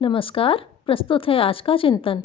नमस्कार। प्रस्तुत है आज का चिंतन।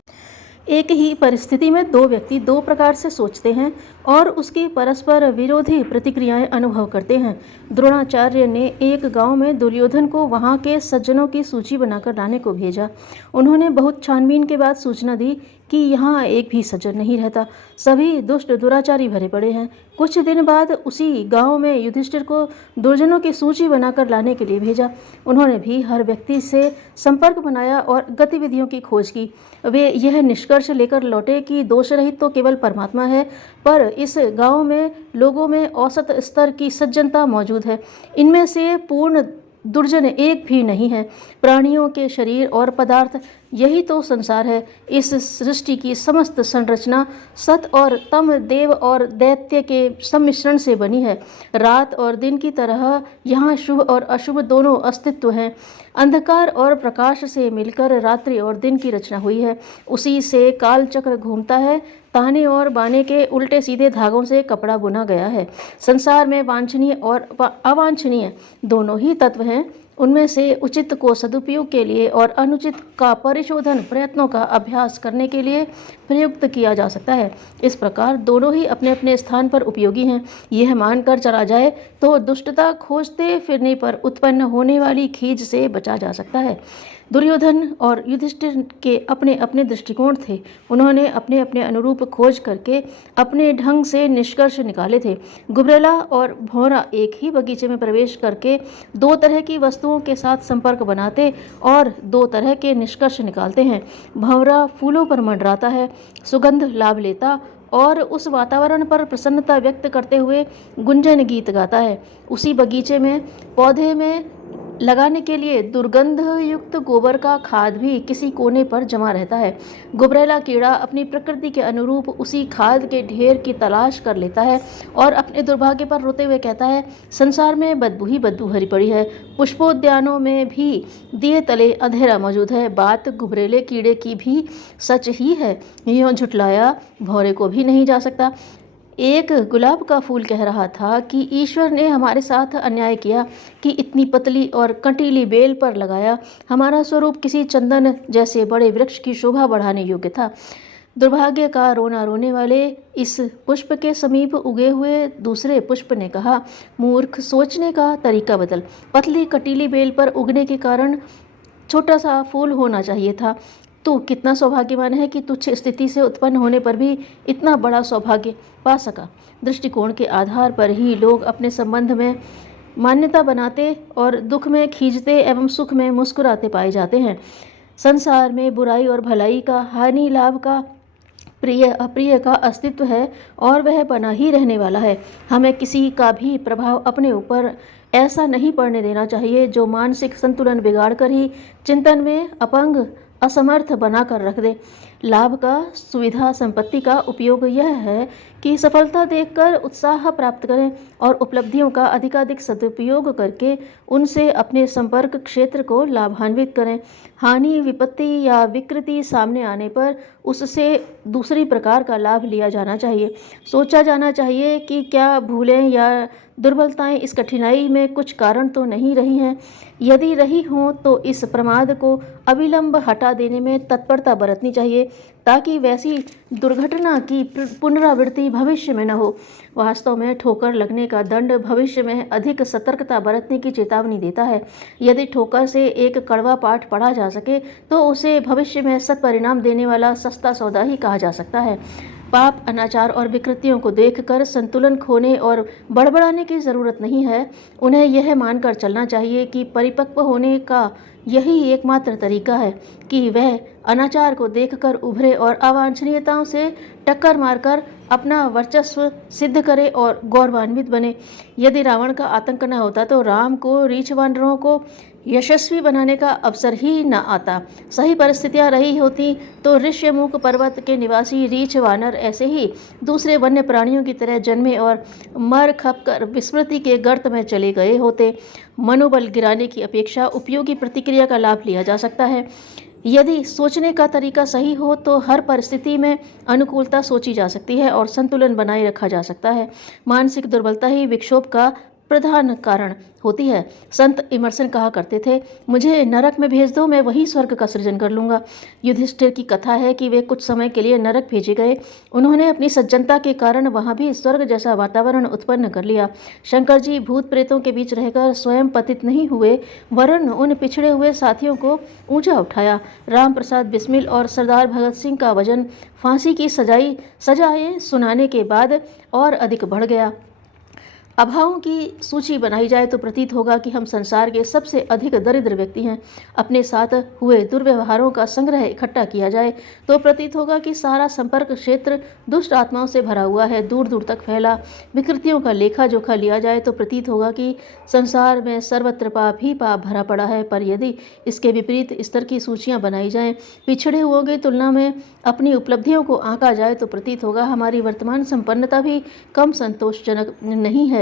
एक ही परिस्थिति में दो व्यक्ति दो प्रकार से सोचते हैं और उसकी परस्पर विरोधी प्रतिक्रियाएं अनुभव करते हैं। द्रोणाचार्य ने एक गांव में दुर्योधन को वहां के सज्जनों की सूची बनाकर लाने को भेजा। उन्होंने बहुत छानबीन के बाद सूचना दी कि यहाँ एक भी सज्जन नहीं रहता, सभी दुष्ट दुराचारी भरे पड़े हैं। कुछ दिन बाद उसी गांव में युधिष्ठिर को दुर्जनों की सूची बनाकर लाने के लिए भेजा। उन्होंने भी हर व्यक्ति से संपर्क बनाया और गतिविधियों की खोज की। वे यह निष्कर्ष लेकर लौटे कि दोष रहित तो केवल परमात्मा है, पर इस गांव में लोगों में औसत स्तर की सज्जनता मौजूद है। इनमें से पूर्ण दुर्जन एक भी नहीं है। प्राणियों के शरीर और पदार्थ, यही तो संसार है। इस सृष्टि की समस्त संरचना सत और तम, देव और दैत्य के सम्मिश्रण से बनी है। रात और दिन की तरह यहाँ शुभ और अशुभ दोनों अस्तित्व हैं। अंधकार और प्रकाश से मिलकर रात्रि और दिन की रचना हुई है। उसी से काल चक्र घूमता है। ताने और बाने के उल्टे सीधे धागों से कपड़ा बुना गया है। संसार में वांछनीय और अवांछनीय दोनों ही तत्व हैं। उनमें से उचित को सदुपयोग के लिए और अनुचित का परिशोधन प्रयत्नों का अभ्यास करने के लिए प्रयुक्त किया जा सकता है। इस प्रकार दोनों ही अपने अपने स्थान पर उपयोगी हैं। यह मानकर चला जाए तो दुष्टता खोजते फिरने पर उत्पन्न होने वाली खीज से बचा जा सकता है। दुर्योधन और युधिष्ठिर के अपने अपने दृष्टिकोण थे। उन्होंने अपने अपने अनुरूप खोज करके अपने ढंग से निष्कर्ष निकाले थे। गुबरेला और भौरा एक ही बगीचे में प्रवेश करके दो तरह की वस्तुओं के साथ संपर्क बनाते और दो तरह के निष्कर्ष निकालते हैं। भौरा फूलों पर मंडराता है, सुगंध लाभ लेता और उस वातावरण पर प्रसन्नता व्यक्त करते हुए गुंजन गीत गाता है। उसी बगीचे में पौधे में लगाने के लिए दुर्गंध युक्त गोबर का खाद भी किसी कोने पर जमा रहता है। गुबरैला कीड़ा अपनी प्रकृति के अनुरूप उसी खाद के ढेर की तलाश कर लेता है और अपने दुर्भाग्य पर रोते हुए कहता है, संसार में बदबू ही बदबू भरी पड़ी है। पुष्पोद्यानों में भी दिए तले अंधेरा मौजूद है। बात गुबरेले कीड़े की भी सच ही है। यूं झुटलाया भौरे को भी नहीं जा सकता। एक गुलाब का फूल कह रहा था कि ईश्वर ने हमारे साथ अन्याय किया कि इतनी पतली और कंटीली बेल पर लगाया। हमारा स्वरूप किसी चंदन जैसे बड़े वृक्ष की शोभा बढ़ाने योग्य था। दुर्भाग्य का रोना रोने वाले इस पुष्प के समीप उगे हुए दूसरे पुष्प ने कहा, मूर्ख, सोचने का तरीका बदल। पतली कटीली बेल पर उगने के कारण छोटा सा फूल होना चाहिए था। तू कितना सौभाग्यवान है कि तुच्छ स्थिति से उत्पन्न होने पर भी इतना बड़ा सौभाग्य पा सका। दृष्टिकोण के आधार पर ही लोग अपने संबंध में मान्यता बनाते और दुख में खींचते एवं सुख में मुस्कुराते पाए जाते हैं। संसार में बुराई और भलाई का, हानि लाभ का, प्रिय अप्रिय का अस्तित्व है और वह बना ही रहने वाला है। हमें किसी का भी प्रभाव अपने ऊपर ऐसा नहीं पड़ने देना चाहिए जो मानसिक संतुलन बिगाड़ कर ही चिंतन में अपंग, असमर्थ बनाकर रख दे। लाभ का, सुविधा, संपत्ति का उपयोग यह है कि सफलता देखकर उत्साह प्राप्त करें और उपलब्धियों का अधिकाधिक सदुपयोग करके उनसे अपने संपर्क क्षेत्र को लाभान्वित करें। हानि, विपत्ति या विकृति सामने आने पर उससे दूसरी प्रकार का लाभ लिया जाना चाहिए। सोचा जाना चाहिए कि क्या भूलें या दुर्बलताएं इस कठिनाई में कुछ कारण तो नहीं रही हैं। यदि रही हों तो इस प्रमाद को अविलंब हटा देने में तत्परता बरतनी चाहिए ताकि वैसी दुर्घटना की पुनरावृत्ति भविष्य में न हो। वास्तव में ठोकर लगने का दंड भविष्य में अधिक सतर्कता बरतने की चेतावनी देता है। यदि ठोकर से एक कड़वा पाठ पढ़ा जा सके तो उसे भविष्य में सत्परिणाम देने वाला सस्ता सौदा ही कहा जा सकता है। पाप, अनाचार और विकृतियों को देखकर संतुलन खोने और बड़बड़ाने की ज़रूरत नहीं है। उन्हें यह मानकर चलना चाहिए कि परिपक्व होने का यही एकमात्र तरीका है कि वह अनाचार को देखकर उभरे और अवांछनीयताओं से टक्कर मारकर अपना वर्चस्व सिद्ध करे और गौरवान्वित बने। यदि रावण का आतंक न होता तो राम को रीछ वानरों को यशस्वी बनाने का अवसर ही न आता। सही परिस्थितियां रही होती तो ऋष्यमुख पर्वत के निवासी रीछ वानर ऐसे ही दूसरे वन्य प्राणियों की तरह जन्मे और मर खप कर विस्मृति के गर्त में चले गए होते। मनोबल गिराने की अपेक्षा उपयोगी प्रतिक्रिया का लाभ लिया जा सकता है। यदि सोचने का तरीका सही हो तो हर परिस्थिति में अनुकूलता सोची जा सकती है और संतुलन बनाए रखा जा सकता है। मानसिक दुर्बलता ही विक्षोभ का प्रधान कारण होती है। संत इमर्सन कहा करते थे, मुझे नरक में भेज दो, मैं वहीं स्वर्ग का सृजन कर लूँगा। युधिष्ठिर की कथा है कि वे कुछ समय के लिए नरक भेजे गए। उन्होंने अपनी सज्जनता के कारण वहाँ भी स्वर्ग जैसा वातावरण उत्पन्न कर लिया। शंकर जी भूत प्रेतों के बीच रहकर स्वयं पतित नहीं हुए, वरन उन पिछड़े हुए साथियों को ऊंचा उठाया। राम प्रसाद बिस्मिल और सरदार भगत सिंह का वजन फांसी की सजाएं सुनाने के बाद और अधिक बढ़ गया। अभावों की सूची बनाई जाए तो प्रतीत होगा कि हम संसार के सबसे अधिक दरिद्र व्यक्ति हैं। अपने साथ हुए दुर्व्यवहारों का संग्रह इकट्ठा किया जाए तो प्रतीत होगा कि सारा संपर्क क्षेत्र दुष्ट आत्माओं से भरा हुआ है, दूर दूर तक फैला। विकृतियों का लेखा जोखा लिया जाए तो प्रतीत होगा कि संसार में सर्वत्र पाप ही पाप भरा पड़ा है। पर यदि इसके विपरीत स्तर की सूचियाँ बनाई जाएँ, पिछड़े हुओं की तुलना में अपनी उपलब्धियों को आंका जाए तो प्रतीत होगा हमारी वर्तमान संपन्नता भी कम संतोषजनक नहीं है।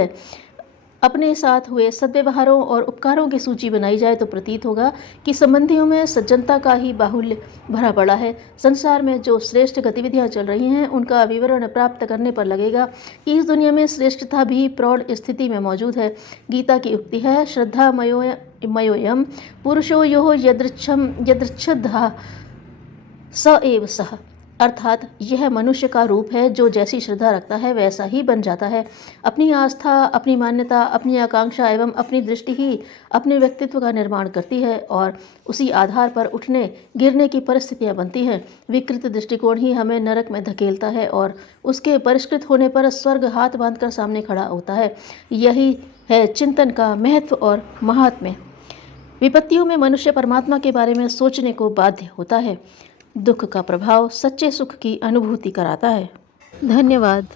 अपने साथ हुए सद्व्यवहारों और उपकारों की सूची बनाई जाए तो प्रतीत होगा कि संबंधियों में सज्जनता का ही बाहुल्य भरा पड़ा है। संसार में जो श्रेष्ठ गतिविधियां चल रही हैं उनका विवरण प्राप्त करने पर लगेगा कि इस दुनिया में श्रेष्ठता भी प्रौढ़ स्थिति में मौजूद है। गीता की उक्ति है, श्रद्धा मयोयम पुरुषो यो यदृच्छधा स एव सह, अर्थात यह मनुष्य का रूप है, जो जैसी श्रद्धा रखता है वैसा ही बन जाता है। अपनी आस्था, अपनी मान्यता, अपनी आकांक्षा एवं अपनी दृष्टि ही अपने व्यक्तित्व का निर्माण करती है और उसी आधार पर उठने गिरने की परिस्थितियां बनती हैं। विकृत दृष्टिकोण ही हमें नरक में धकेलता है और उसके परिष्कृत होने पर स्वर्ग हाथ बांधकर सामने खड़ा होता है। यही है चिंतन का महत्व और महात्म्य। विपत्तियों में मनुष्य परमात्मा के बारे में सोचने को बाध्य होता है। दुख का प्रभाव सच्चे सुख की अनुभूति कराता है। धन्यवाद।